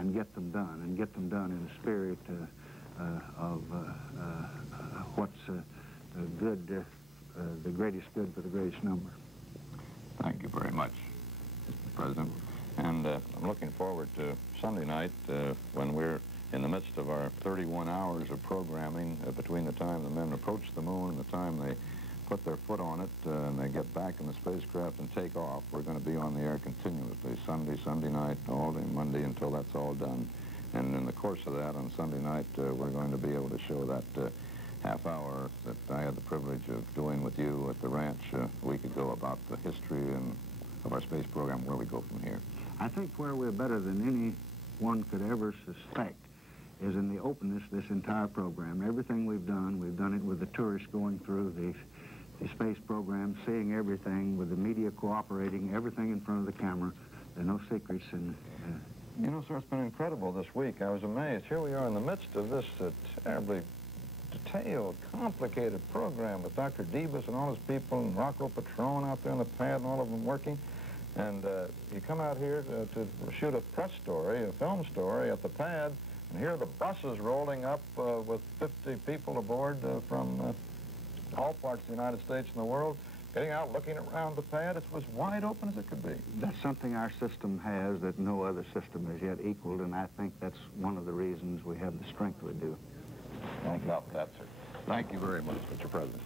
and get them done, and get them done in a spirit of what's good, the greatest good for the greatest number. Thank you very much, Mr. President. And I'm looking forward to Sunday night when we're in the midst of our 31 hours of programming between the time the men approach the moon and the time they put their foot on it and they get back in the spacecraft and take off. We're going to be on the air continuously, Sunday night, all day Monday until that's all done. And in the course of that, on Sunday night, we're going to be able to show that half hour that I had the privilege of doing with you at the ranch a week ago about the history of our space program, where we go from here. I think where we're better than anyone could ever suspect is in the openness of this entire program. Everything we've done it with the tourists going through the space program, seeing everything, with the media cooperating, everything in front of the camera. There are no secrets. And you know, sir, it's been incredible this week. I was amazed. Here we are in the midst of this terribly detailed, complicated program with Dr. Debus and all his people and Rocco Patron out there on the pad and all of them working. And you come out here to shoot a press story, a film story at the pad, and here are the buses rolling up with 50 people aboard from all parts of the United States and the world, getting out, looking around the pad. It's as wide open as it could be. That's something our system has that no other system has yet equaled, and I think that's one of the reasons we have the strength we do. No doubt that, sir. Thank you very much, Mr. President.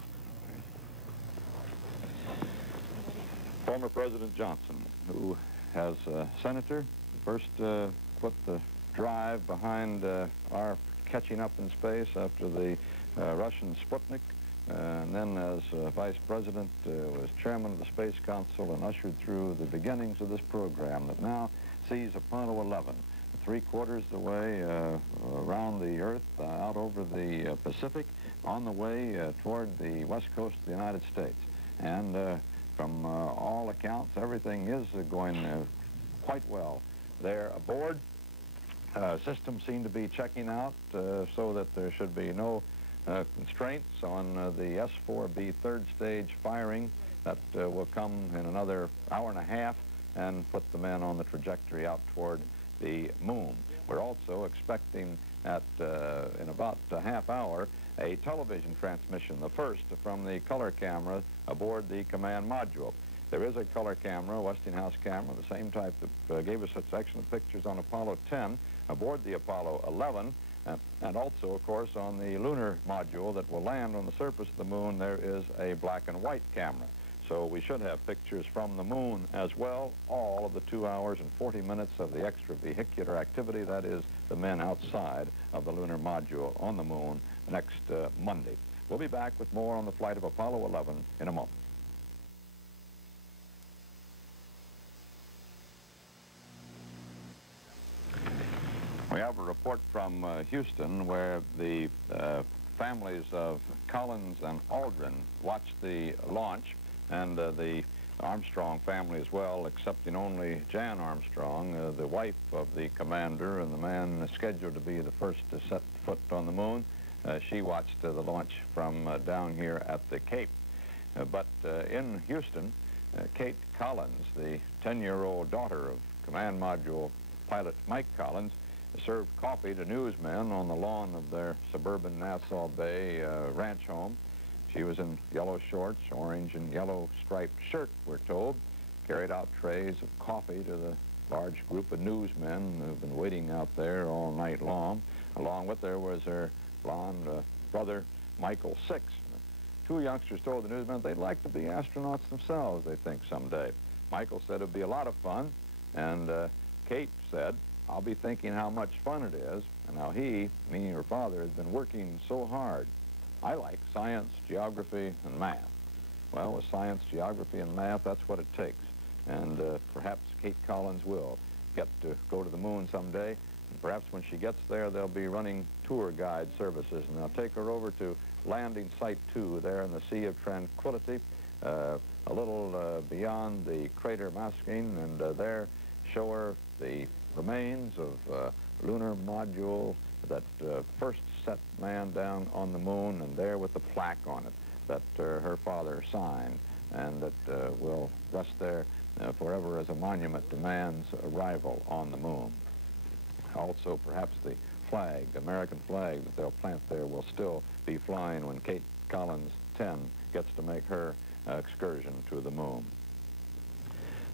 Former President Johnson, who, as senator, first put the drive behind our catching up in space after the Russian Sputnik, and then as vice president was chairman of the Space Council and ushered through the beginnings of this program that now sees Apollo 11 3/4 the way around the Earth, out over the Pacific, on the way toward the west coast of the United States. And from all accounts, everything is going quite well there aboard. Systems seem to be checking out so that there should be no constraints on the S-4B third stage firing that will come in another hour and a half and put the men on the trajectory out toward the moon. We're also expecting at in about a half hour a television transmission, the first from the color camera aboard the command module. There is a color camera, Westinghouse camera, the same type that gave us such excellent pictures on Apollo 10 aboard the Apollo 11, and also, of course, on the lunar module that will land on the surface of the moon, there is a black and white camera. So we should have pictures from the moon as well, all of the 2 hours and 40 minutes of the extravehicular activity, that is, the men outside of the lunar module on the moon next Monday. We'll be back with more on the flight of Apollo 11 in a moment. We have a report from Houston where the families of Collins and Aldrin watched the launch, and the Armstrong family as well, excepting only Jan Armstrong, the wife of the commander and the man scheduled to be the first to set foot on the moon. She watched the launch from down here at the Cape. But in Houston, Kate Collins, the 10-year-old daughter of Command Module pilot Mike Collins, served coffee to newsmen on the lawn of their suburban Nassau Bay ranch home. She was in yellow shorts, orange and yellow striped shirt, we're told, carried out trays of coffee to the large group of newsmen who've been waiting out there all night long. Along with her was her blonde brother, Michael Six. Two youngsters told the newsmen they'd like to be astronauts themselves, they think, someday. Michael said it'd be a lot of fun, and Kate said, I'll be thinking how much fun it is, and how he, meaning her father, has been working so hard. I like science, geography, and math. Well, with science, geography, and math, that's what it takes. And perhaps Kate Collins will get to go to the moon someday. And perhaps when she gets there, they'll be running tour guide services, and they'll take her over to landing site 2 there in the Sea of Tranquility, a little beyond the crater Masking, and there show her the remains of lunar module that first set man down on the moon, and there with the plaque on it that her father signed, and that will rest there forever as a monument to man's arrival on the moon. also perhaps the flag, the American flag that they'll plant there will still be flying when Kate Collins 10 gets to make her excursion to the moon.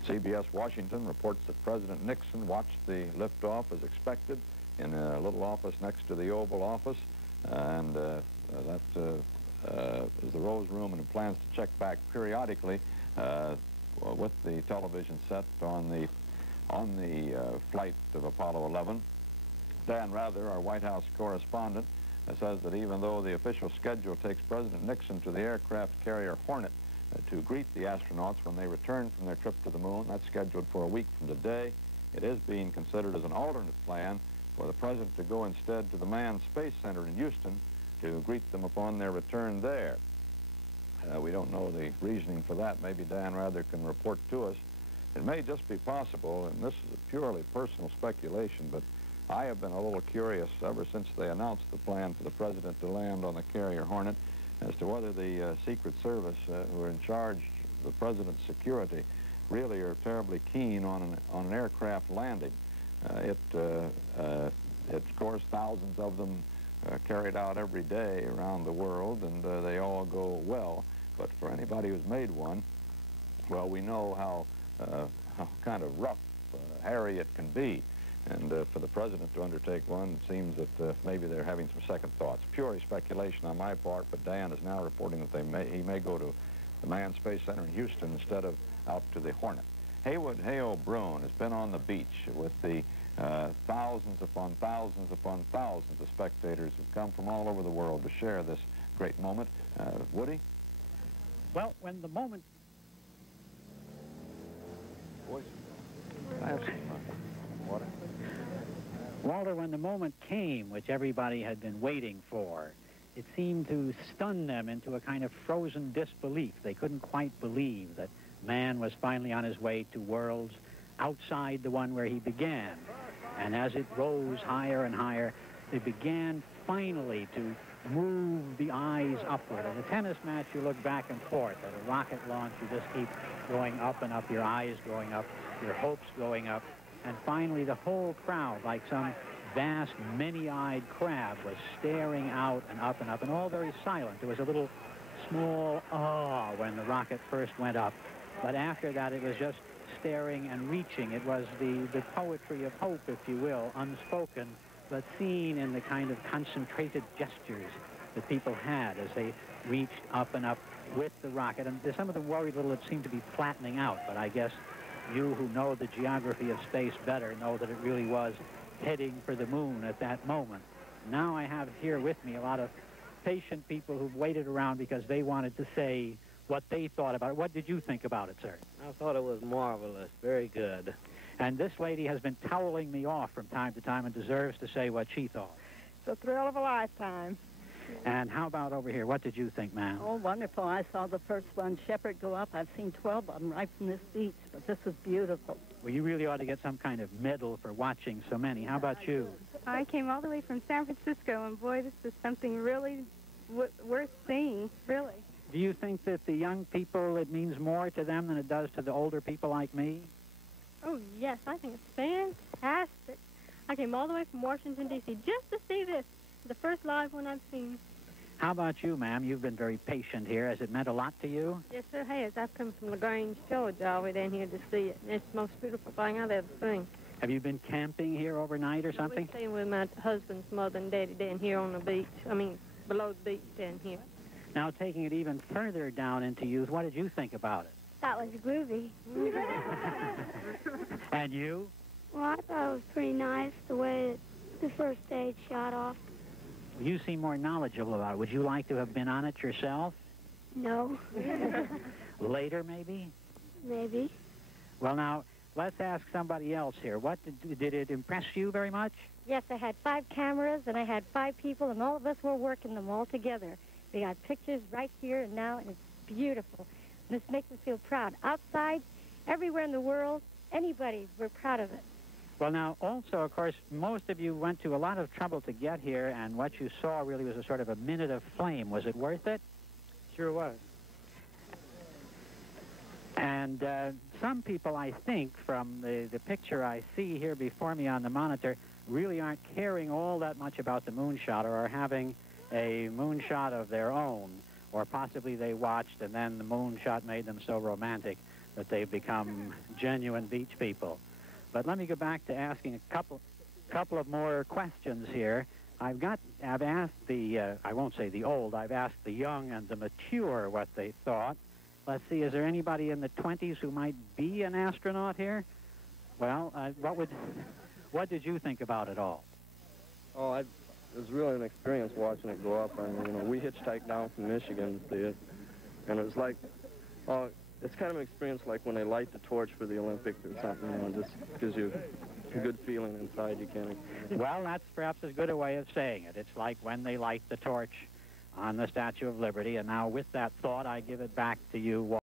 CBS Washington reports that President Nixon watched the liftoff as expected in a little office next to the Oval Office, and that is the Rose Room, and he plans to check back periodically with the television set on the flight of Apollo 11. Dan Rather, our White House correspondent, says that even though the official schedule takes President Nixon to the aircraft carrier Hornet to greet the astronauts when they return from their trip to the moon, that's scheduled for a week from today, it is being considered as an alternate plan for the president to go instead to the Manned Space Center in Houston to greet them upon their return there. We don't know the reasoning for that. Maybe Dan Rather can report to us. It may just be possible, and this is a purely personal speculation, but I have been a little curious ever since they announced the plan for the president to land on the carrier Hornet as to whether the Secret Service, who are in charge of the president's security, really are terribly keen on an aircraft landing. Of course, thousands of them carried out every day around the world, and they all go well. But for anybody who's made one, well, we know how kind of rough, hairy it can be. And for the president to undertake one, it seems that maybe they're having some second thoughts. Purely speculation on my part, but Dan is now reporting that he may go to the Manned Space Center in Houston instead of out to the Hornet. Haywood Hale Broun has been on the beach with the thousands upon thousands upon thousands of spectators who've come from all over the world to share this great moment. Woody? Well, when the moment... Boys, I have some water. Walter, when the moment came, which everybody had been waiting for, it seemed to stun them into a kind of frozen disbelief. They couldn't quite believe that man was finally on his way to worlds outside the one where he began. And as it rose higher and higher, they began finally to move the eyes upward. In a tennis match, you look back and forth. At a rocket launch, you just keep going up and up, your eyes going up, your hopes going up. And finally, the whole crowd, like some vast, many-eyed crab, was staring out and up and up, and all very silent. There was a little small awe when the rocket first went up. But after that, it was just staring and reaching. It was the poetry of hope, if you will, unspoken, but seen in the kind of concentrated gestures that people had as they reached up and up with the rocket. And some of them worried a little it seemed to be flattening out, but I guess you who know the geography of space better know that it really was heading for the moon at that moment. Now I have here with me a lot of patient people who've waited around because they wanted to say what they thought about it. What did you think about it, sir? I thought it was marvelous. Very good. And this lady has been toweling me off from time to time and deserves to say what she thought. It's a thrill of a lifetime. And how about over here? What did you think, ma'am? Oh, wonderful. I saw the first one, Shepherd, go up. I've seen 12 of them right from this beach, but this was beautiful. Well, you really ought to get some kind of medal for watching so many. How about you? I came all the way from San Francisco, and boy, this is something really worth seeing, really. Do you think that the young people, it means more to them than it does to the older people like me? Oh, yes, I think it's fantastic. I came all the way from Washington, D.C. just to see this, the first live one I've seen. How about you, ma'am? You've been very patient here. Has it meant a lot to you? Yes, it has. I've come from LaGrange, Georgia, all the way down here to see it. It's the most beautiful thing I've ever seen. Have you been camping here overnight or something? We're staying with my husband's mother and daddy down here on the beach. I mean, below the beach down here. Now, taking it even further down into youth, what did you think about it? That was groovy. And you? Well, I thought it was pretty nice the way the first stage shot off. You seem more knowledgeable about it. Would you like to have been on it yourself? No. Later, maybe? Maybe. Well, now, let's ask somebody else here. What did it impress you very much? Yes, I had 5 cameras, and I had 5 people, and all of us were working them all together. We got pictures right here and now, and it's beautiful. And this makes us feel proud. Outside, everywhere in the world, anybody, we're proud of it. Well, now, also, of course, most of you went to a lot of trouble to get here, and what you saw really was a sort of a minute of flame. Was it worth it? Sure was. And some people, I think, from the picture I see here before me on the monitor, really aren't caring all that much about the moonshot or are having a moonshot of their own, or possibly they watched and then the moonshot made them so romantic that they've become genuine beach people. But let me go back to asking a couple of more questions here. I've asked I won't say the old, I've asked the young and the mature what they thought. Let's see, is there anybody in the 20s who might be an astronaut here? Well, what did you think about it all? Oh, it was really an experience watching it go up. I mean, you know, we hitchhiked down from Michigan to see it, and it was like, it's kind of an experience like when they light the torch for the Olympics or something. You know, it just gives you a good feeling inside. You can't. Well, that's perhaps as good a way of saying it. It's like when they light the torch on the Statue of Liberty. And now, with that thought, I give it back to you, Walter.